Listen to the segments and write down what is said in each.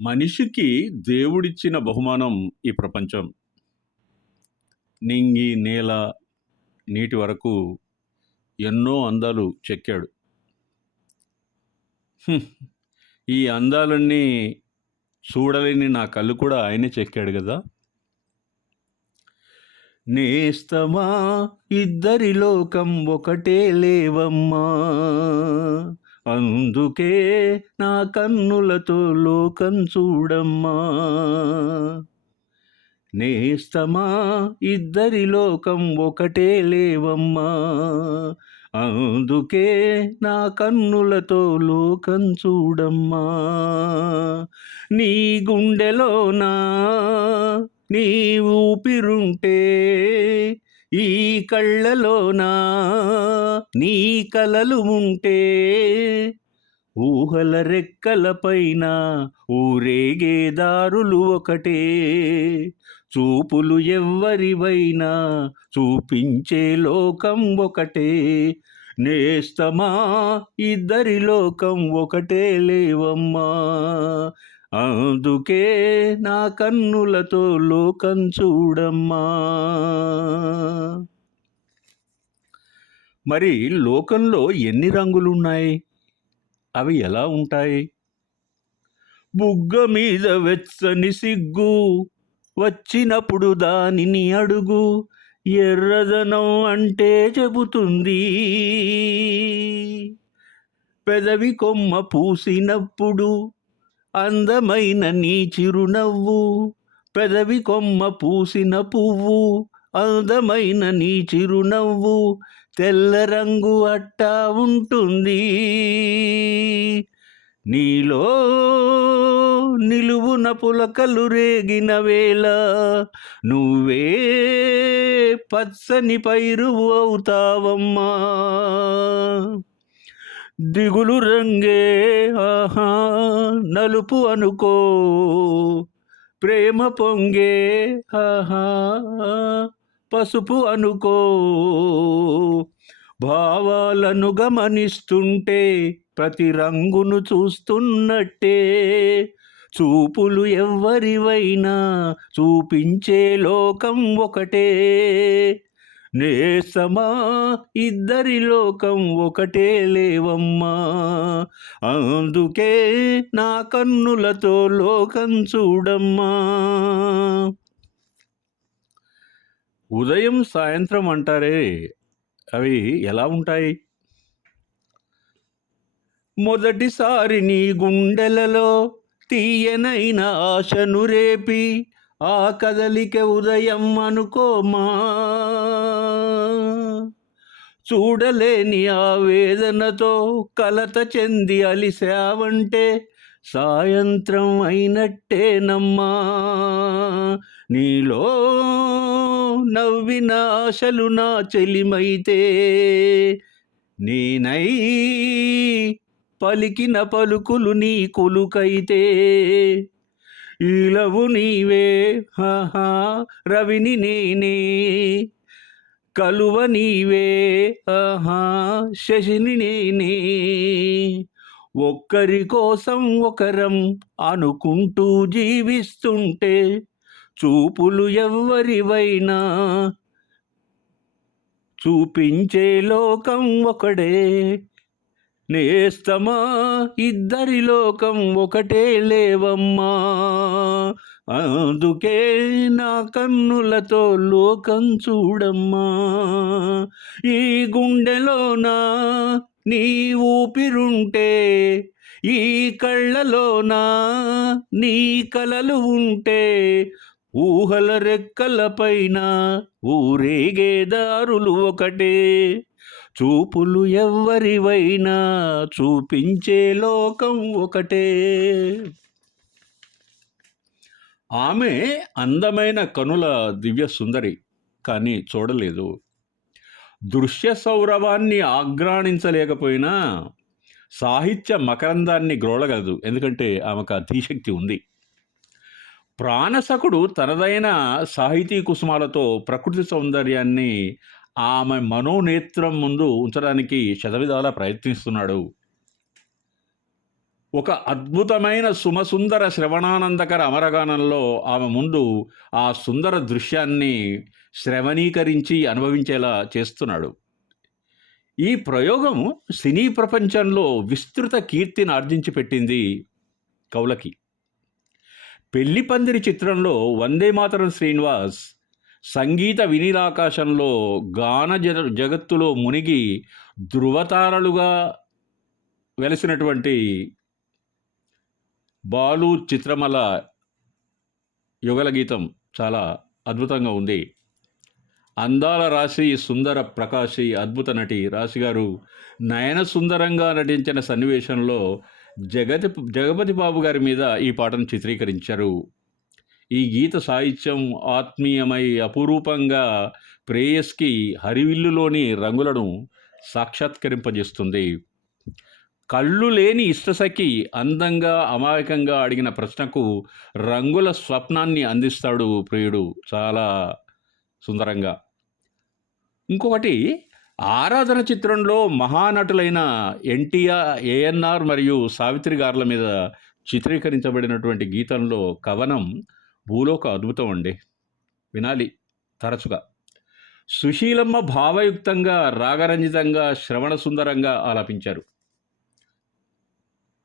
మనిషికి దేవుడిచ్చిన బహుమానం ఈ ప్రపంచం. నింగి, నేల, నీటి వరకు ఎన్నో అందాలు చెక్కాడు. హ్మ్. ఈ అందాలన్నీ చూడలేని నా కళ్ళు కూడా ఆయనే చెక్కాడు గదా! నేస్తమా ఇద్దరి లోకం ఒకటే లేవమ్మా, అందుకే నా కన్నులతో లోకం చూడమ్మా. నేస్తమా ఇద్దరి లోకం ఒకటే లేవమ్మా, అందుకే నా కన్నులతో లోకం చూడమ్మా. నీ గుండెలోనా నీ ఊపిరుంటే, ఈ కళ్ళలోనా నీ కలలు ఉంటే, ఊహల రెక్కలపైన ఊరేగే దారులు ఒకటే, చూపులు ఎవ్వరివైనా చూపించే లోకం ఒకటే. నేస్తమా ఇద్దరి లోకం ఒకటే లేవమ్మా, అందుకే నా కన్నులతో లోకం చూడమ్మా. మరి లోకంలో ఎన్ని రంగులున్నాయి? అవి ఎలా ఉంటాయి? బుగ్గ మీద వెచ్చని సిగ్గు వచ్చినప్పుడు దానిని అడుగు, ఎర్రదనం అంటే చెబుతుంది. పెదవి కొమ్మ పూసినప్పుడు అందమైన నీ చిరునవ్వు, పెదవి కొమ్మ పూసిన పువ్వు అందమైన నీ చిరునవ్వు, తెల్ల రంగు అట్టా ఉంటుంది. నీలో నిలువున పులకలు రేగిన వేళ నువ్వే పచ్చని పైరువు అవుతావమ్మా. దిగులు రంగే ఆహా నలుపు అనుకో, ప్రేమ పొంగే ఆహా పసుపు అనుకో. భావాలను గమనిస్తుంటే ప్రతి రంగును చూస్తున్నట్టే, చూపులు ఎవ్వరివైనా చూపించే లోకం ఒకటే. నేస్తమా ఇద్దరి లోకం ఒకటే లేవమ్మా, అందుకే నా కన్నులతో లోకం చూడమ్మా. ఉదయం సాయంత్రం అంటారే, అవి ఎలా ఉంటాయి? మొదటిసారి నీ గుండెలలో తీయనైన ఆశను రేపి, ఆ కదలిక ఉదయం అనుకోమా. చూడలేని ఆవేదనతో కలత చెంది అలిసావంటే సాయంత్రం అయినట్టేనమ్మా. నీలో నవ్విన ఆశలు నా చెలిమైతే, నేనై పలికిన పలుకులు నీ కొలుకైతే, ఈలవు నీవే హాహా రవిని నేనే, కలువ నీవే ఆహా శశిని నేనే. ఒక్కరి కోసం ఒకరం అనుకుంటూ జీవిస్తుంటే, చూపులు ఎవ్వరివైనా చూపించే లోకం ఒకడే. నేస్తమా ఇద్దరి లోకం ఒకటే లేవమ్మా, అందుకే నా కన్నులతో లోకం చూడమ్మా. ఈ గుండెలోనా నీ ఊపిరుంటే, ఈ కళ్ళలోనా నీ కలలు ఉంటే, ఊహల రెక్కలపైన ఊరేగే దారులు ఒకటే, చూపులు ఎవ్వరివైనా చూపించే లోకం ఒకటే. ఆమె అందమైన కనుల దివ్య సుందరి, కానీ చూడలేదు. దృశ్య సౌరవాన్ని ఆఘ్రాణించలేకపోయినా సాహిత్య మకరందాన్ని గ్రోలగలదు, ఎందుకంటే ఆమెకు అధీశక్తి ఉంది. ప్రాణసకుడు తనదైన సాహితీ కుసుమాలతో ప్రకృతి సౌందర్యాన్ని ఆమె మనోనేత్రం ముందు ఉంచడానికి శతవిధాలా ప్రయత్నిస్తున్నాడు. ఒక అద్భుతమైన సుమసుందర శ్రవణానందకర అమరగానంలో ఆమె ముందు ఆ సుందర దృశ్యాన్ని శ్రవణీకరించి అనుభవించేలా చేస్తున్నాడు. ఈ ప్రయోగం సినీ ప్రపంచంలో విస్తృత కీర్తిని ఆర్జించి పెట్టింది కవులకి. పెళ్లి పందిరి చిత్రంలో వందే మాతరం శ్రీనివాస్ సంగీత వినీలాకాశంలో గాన జగత్తులో మునిగి ధృవతారలుగా వెలసినటువంటి బాలు చిత్రమల యుగల గీతం చాలా అద్భుతంగా ఉంది. అందాల రాశి సుందర ప్రకాశి అద్భుత నటి రాశిగారు నయన సుందరంగా నటించిన సన్నివేశంలో జగపతి బాబు గారి మీద ఈ పాటను చిత్రీకరించారు. ఈ గీత సాహిత్యం ఆత్మీయమై అపురూపంగా ప్రేయస్కి హరివిల్లులోని రంగులను సాక్షాత్కరింపజేస్తుంది. కళ్ళు లేని ఇష్టసఖి అందంగా అమాయకంగా అడిగిన ప్రశ్నకు రంగుల స్వప్నాన్ని అందిస్తాడు ప్రియుడు చాలా సుందరంగా. ఇంకొకటి, ఆరాధన చిత్రంలో మహానటులైన ఏఎన్ఆర్ మరియు సావిత్రి గారుల మీద చిత్రీకరించబడినటువంటి గీతంలో కవనం భూలోక అద్భుతం అండి. వినాలి తరచుగా. సుశీలమ్మ భావయుక్తంగా రాగరంజితంగా శ్రవణ సుందరంగా ఆలపించారు.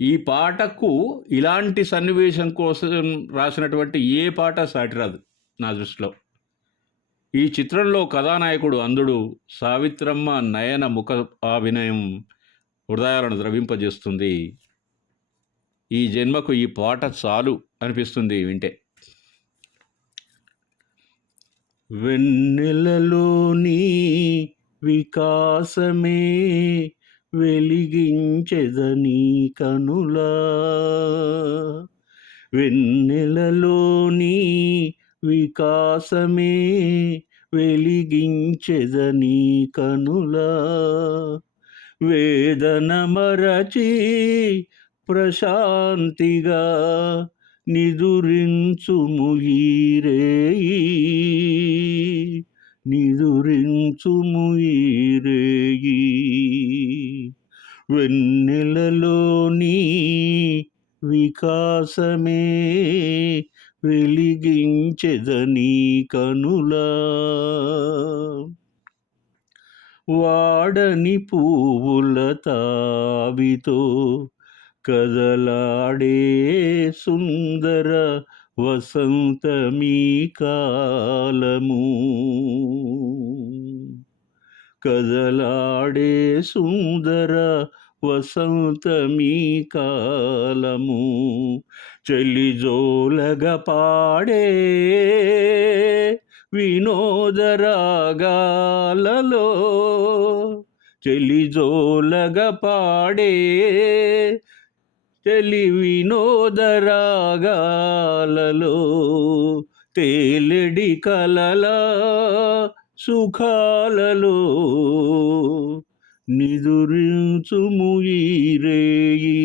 ఈ పాటకు ఇలాంటి సన్నివేశం కోసం రాసినటువంటి ఏ పాట సాటిరాదు నా దృష్టిలో. ఈ చిత్రంలో కథానాయకుడు అంధుడు, సావిత్రమ్మ నయన ముఖ అభినయం హృదయాలను ద్రవింపజేస్తుంది. ఈ జన్మకు ఈ పాట చాలు అనిపిస్తుంది వింటే. వెన్నెలలోని వికాసమే వెలిగించెదని కనులా, వెన్నెలలోని వికాసమే వెలిగించెదని కనులా, వేదన మరచి ప్రశాంతిగా నిదురించుము ఈ రేయి, నిదురించుము ఈ రేయి, వెన్నెలలోని వికాసమే వెలిగించెదని కనులా, వాడని పువ్వుల తావితో కదలాడే సుందర వసంతమీ కాలము, కదలాడే సుందర వసంతమీ కాలము, చెలిజోలగ పాడే వినోదరాగాలలో, చెలిజోలగ పాడే చెలి వినోదరాగాలలో, తేలెడి కలల సుఖాలలో నిదురించుము ఈ రేయి,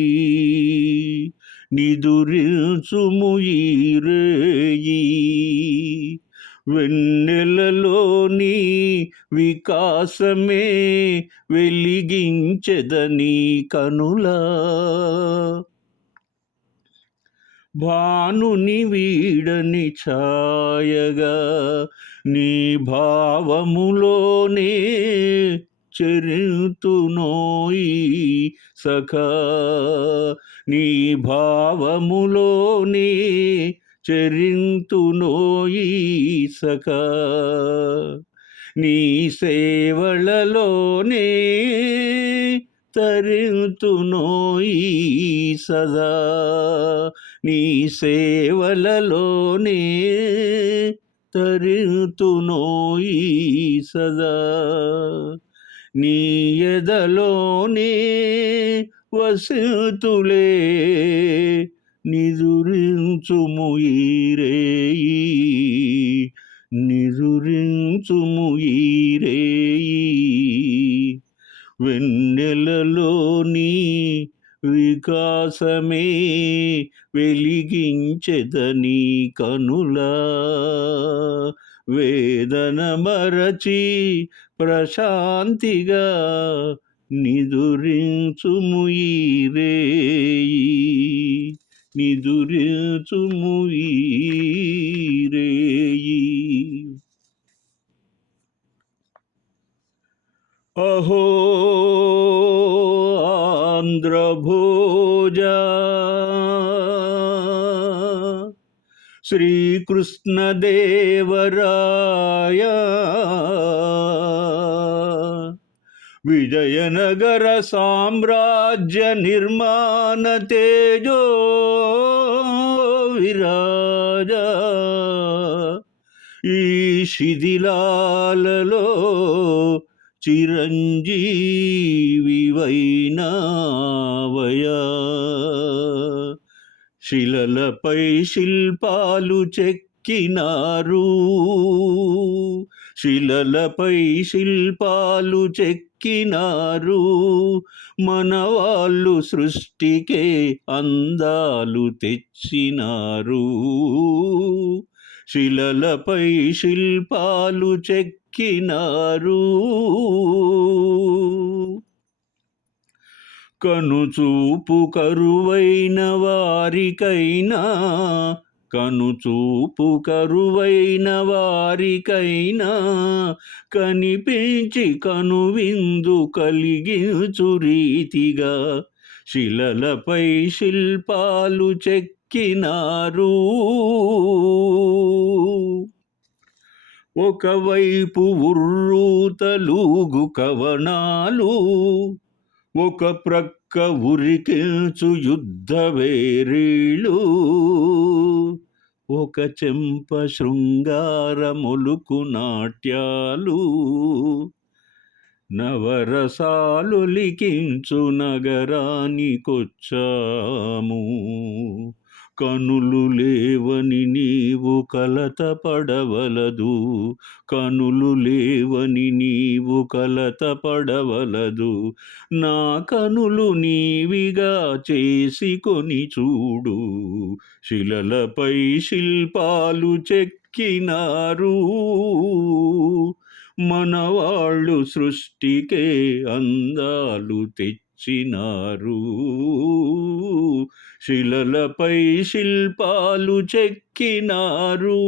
నిదురించుము ఈ రేయి, వెన్నెలలోని వికాసమే వెలిగించెదని కనులా, భానుని వీడని ఛాయగా నీ భావములోనే చెరుతునోయి సఖా, నీ భావములోనే చెరింతునోయి సఖా, నీ సేవలలోనే తరింతునోయి సదా, నీ సేవలలోనే తరింతునోయి సదా, నీ ఎదలోనే వసతులే నిదురించుము ఈ రేయి, నిదురించుము ఈ రేయి, వెన్నెలలోని వికాసమే వెలిగించెదని కనులా, వేదన మరచి ప్రశాంతిగా నిదురించుము ఈ రేయి, నిదురించుము ఈ రేయి. అహో ఆంధ్రభోజ శ్రీకృష్ణదేవరాయ విజయనగర సామ్రాజ్య నిర్మాణ తేజో విరాజ. ఈ శిథిలాలలో చిరంజీవివైనావయా. శిలలపై శిల్పాలు చెక్కినారు, శిలలపై శిల్పాలు చెక్కినారు. మనవాళ్ళు సృష్టికే అందాలు తెచ్చినారు. శిలలపై శిల్పాలు చెక్కినారు. కనుచూపు కరువైన వారికైనా, కనుచూపు కరువైన వారికైనా కనిపించి కనువిందు కలిగించు రీతిగా శిలలపై శిల్పాలు చెక్కినారు. ఒకవైపు ఉర్రూతలూగు కవనాలు, ఒక ప్రక్క ఉరికించు యుద్ధ వేరీళ్ళు, ఒక చెంప శృంగార మొలుకు నాట్యాలు. నవరసాలు లిఖించు నగరానికొచ్చాము. కనులు లేవని నీవు కలత పడవలదు, కనులు లేవని నీవు కలత పడవలదు. నా కనులు నీవిగా చేసుకొని చూడు. శిలలపై శిల్పాలు చెక్కినారు. మనవాళ్ళు సృష్టికే అందాలు తెచ్చినారు. శిలలపై శిల్పాలు చెక్కినారు.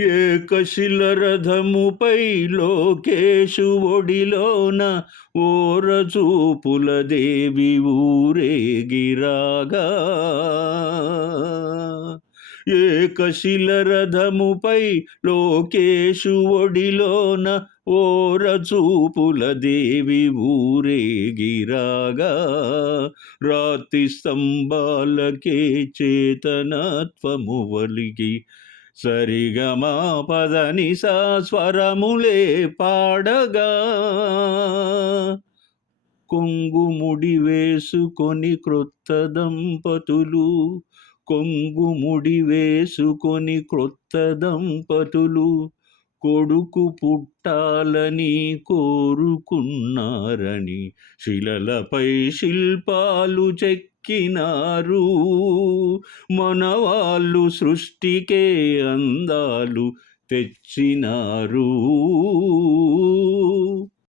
ఏకశిల రథముపై లోకేశు ఒడిలోన ఓరచూపుల దేవి ఊరేగిరాగా. ఏకశిల రథముపై లోకేశు ఒడిలోన ఓరచూపుల దేవి ఊరేగిరాగా. రాతి స్తంభాలకే చేతనత్వము వలిగి సరిగమా పదనిసా స్వరములే పాడగా. కొంగుముడి వేసుకొని క్రొత్త దంపతులు, కొంగుముడి వేసుకొని క్రొత్త దంపతులు కొడుకు పుట్టాలని కోరుకున్నారని శిలలపై శిల్పాలు చెక్కినారు. మనవాళ్ళు సృష్టికే అందాలు తెచ్చినారు.